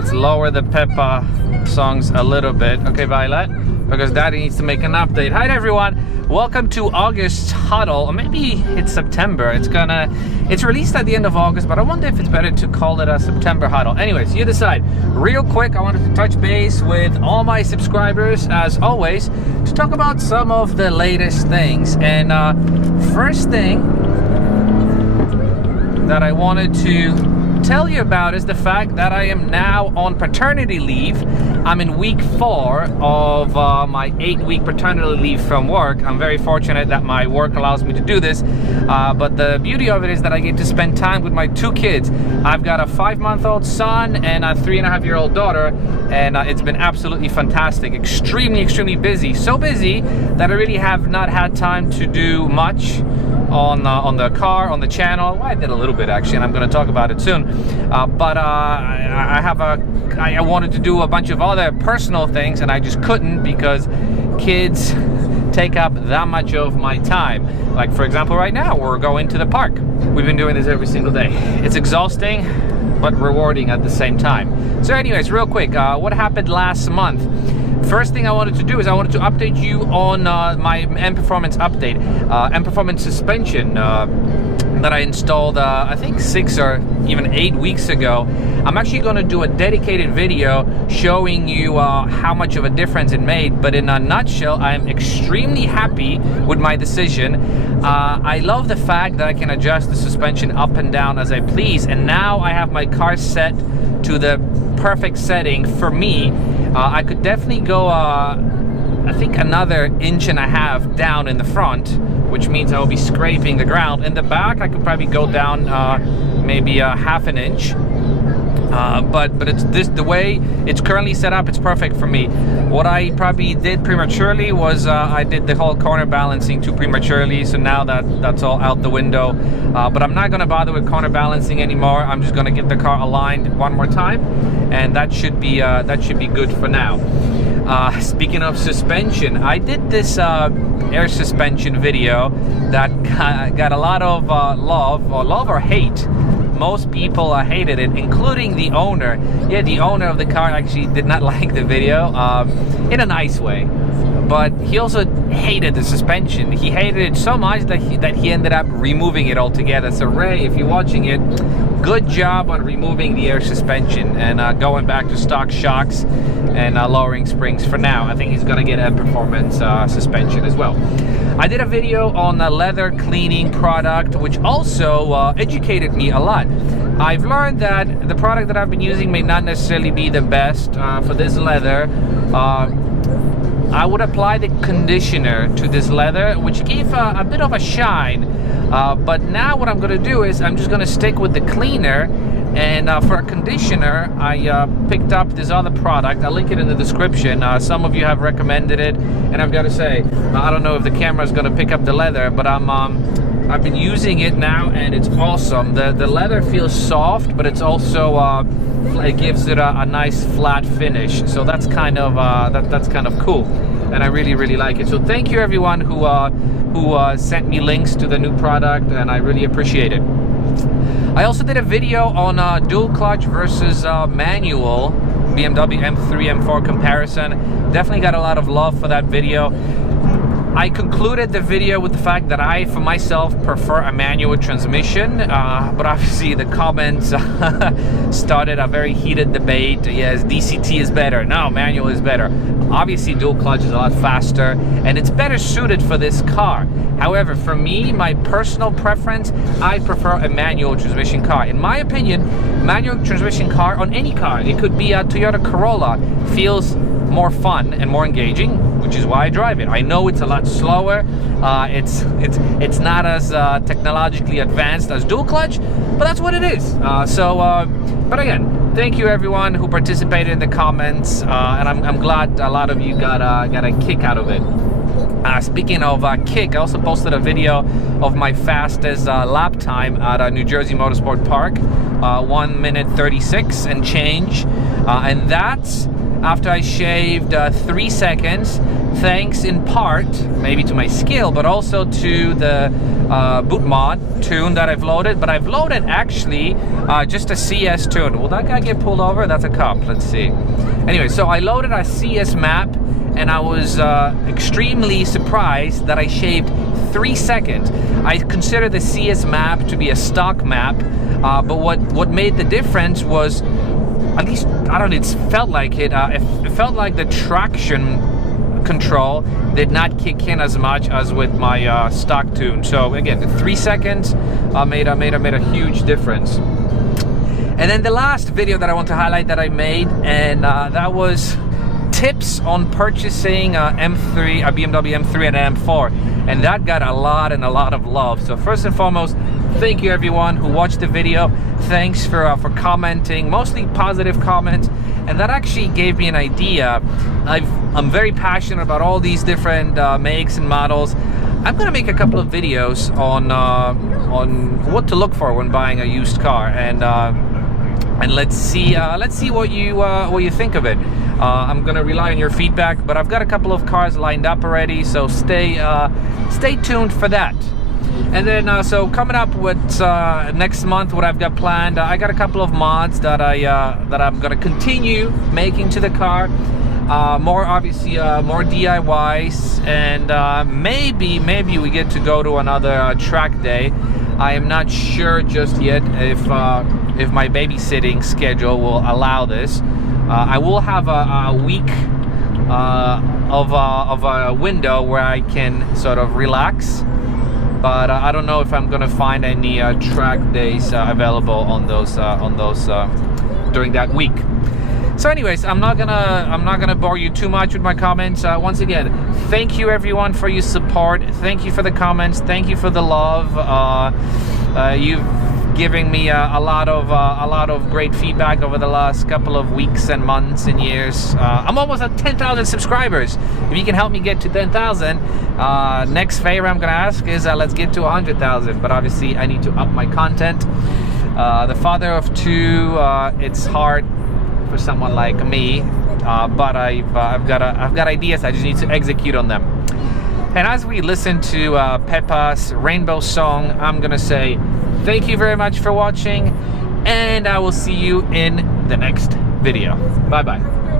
Let's lower the Peppa songs a little bit. Okay, Violet? Because Daddy needs to make an update. Hi everyone! Welcome to August Huddle, or maybe it's September. It's released at the end of August, but I wonder if it's better to call it a September Huddle. Anyways, you decide. Real quick, I wanted to touch base with all my subscribers, as always, to talk about some of the latest things. And first thing that I wanted to tell you about is the fact that I am now on paternity leave. I'm in week 4 of my 8-week paternity leave from work. I'm very fortunate that my work allows me to do this, but the beauty of it is that I get to spend time with my 2 kids. I've got a 5-month-old son and a 3.5-year-old daughter, and it's been absolutely fantastic. Extremely busy. So busy that I really have not had time to do much on the car, on the channel. Well, I did a little bit actually, and I'm going to talk about it soon. But I wanted to do a bunch of other personal things, and I just couldn't because kids take up that much of my time. Like for example, right now we're going to the park. We've been doing this every single day. It's exhausting, but rewarding at the same time. So anyways, real quick, what happened last month? First thing I wanted to do is I wanted to update you on my M Performance update, M Performance suspension that I installed I think 6 or even 8 weeks ago. I'm actually going to do a dedicated video showing you how much of a difference it made, but in a nutshell, I'm extremely happy with my decision. I love the fact that I can adjust the suspension up and down as I please, and now I have my car set to the perfect setting for me. I could definitely go I think another 1.5 inches down in the front, which means I will be scraping the ground. In the back I could probably go down maybe a 1/2 inch. But it's the way it's currently set up, it's perfect for me. What I probably did prematurely was I did the whole corner balancing too prematurely, so now that's all out the window. But I'm not going to bother with corner balancing anymore. I'm just going to get the car aligned one more time, and that should be good for now. Speaking of suspension, I did this air suspension video that got a lot of love or hate. Most people hated it, including the owner. Yeah, the owner of the car actually did not like the video, in a nice way. But he also hated the suspension. He hated it so much that he ended up removing it altogether. So Ray, if you're watching it, good job on removing the air suspension and going back to stock shocks and lowering springs for now. I think he's gonna get a performance suspension as well. I did a video on a leather cleaning product, which also educated me a lot. I've learned that the product that I've been using may not necessarily be the best for this leather. I would apply the conditioner to this leather, which gave a bit of a shine. But now what I'm going to do is I'm just going to stick with the cleaner. And for a conditioner, I picked up this other product. I'll link it in the description. Some of you have recommended it, and I've got to say, I don't know if the camera is going to pick up the leather, but I've been using it now, and it's awesome. The leather feels soft, but it's also it gives it a nice flat finish. So that's kind of that's kind of cool, and I really like it. So thank you everyone who sent me links to the new product, and I really appreciate it. I also did a video on dual clutch versus manual BMW M3, M4 comparison. Definitely got a lot of love for that video. I concluded the video with the fact that I, for myself, prefer a manual transmission, but obviously the comments started a very heated debate. Yes, DCT is better. No, manual is better. Obviously, dual clutch is a lot faster, and it's better suited for this car. However, for me, my personal preference, I prefer a manual transmission car. In my opinion, manual transmission car on any car, it could be a Toyota Corolla, feels more fun and more engaging, which is why I drive it. I know it's a lot slower. It's not as technologically advanced as dual clutch, but that's what it is. But again, thank you everyone who participated in the comments, and I'm glad a lot of you got a kick out of it. Speaking of kick, I also posted a video of my fastest lap time at a New Jersey Motorsport Park, 1 minute 36 and change, and that's after I shaved 3 seconds, thanks in part maybe to my skill, but also to the boot mod tune that I've loaded. But I've loaded actually just a CS tune. Will that guy get pulled over? That's a cop. Let's see. Anyway, so I loaded a CS map, and I was extremely surprised that I shaved 3 seconds. I consider the CS map to be a stock map, but what made the difference was, at least, I don't know, it felt like it felt like the traction control did not kick in as much as with my stock tune. So again, 3 seconds made a huge difference. And then the last video that I want to highlight that I made, and that was tips on purchasing a BMW M3 and an M4, and that got a lot of love. So first and foremost, thank you everyone who watched the video. Thanks for commenting, mostly positive comments, and that actually gave me an idea. I'm very passionate about all these different makes and models. I'm gonna make a couple of videos on what to look for when buying a used car, and let's see what you think of it. I'm gonna rely on your feedback, but I've got a couple of cars lined up already, so stay tuned for that. And then so coming up with next month, what I've got planned, I got a couple of mods that I'm gonna continue making to the car. More obviously more DIYs, and maybe we get to go to another track day. I am not sure just yet if my babysitting schedule will allow this. I will have a week of a window where I can sort of relax, but I don't know if I'm gonna find any track days available on those during that week. So anyways, I'm not gonna bore you too much with my comments. Once again, thank you everyone for your support. Thank you for the comments. Thank you for the love. You've giving me a lot of great feedback over the last couple of weeks and months and years. I'm almost at 10,000 subscribers. If you can help me get to 10,000, next favor I'm gonna ask is let's get to 100,000. But obviously I need to up my content. The father of two, it's hard for someone like me, but I've got ideas. I just need to execute on them. And as we listen to Peppa's Rainbow Song, I'm gonna say thank you very much for watching, and I will see you in the next video. Bye bye.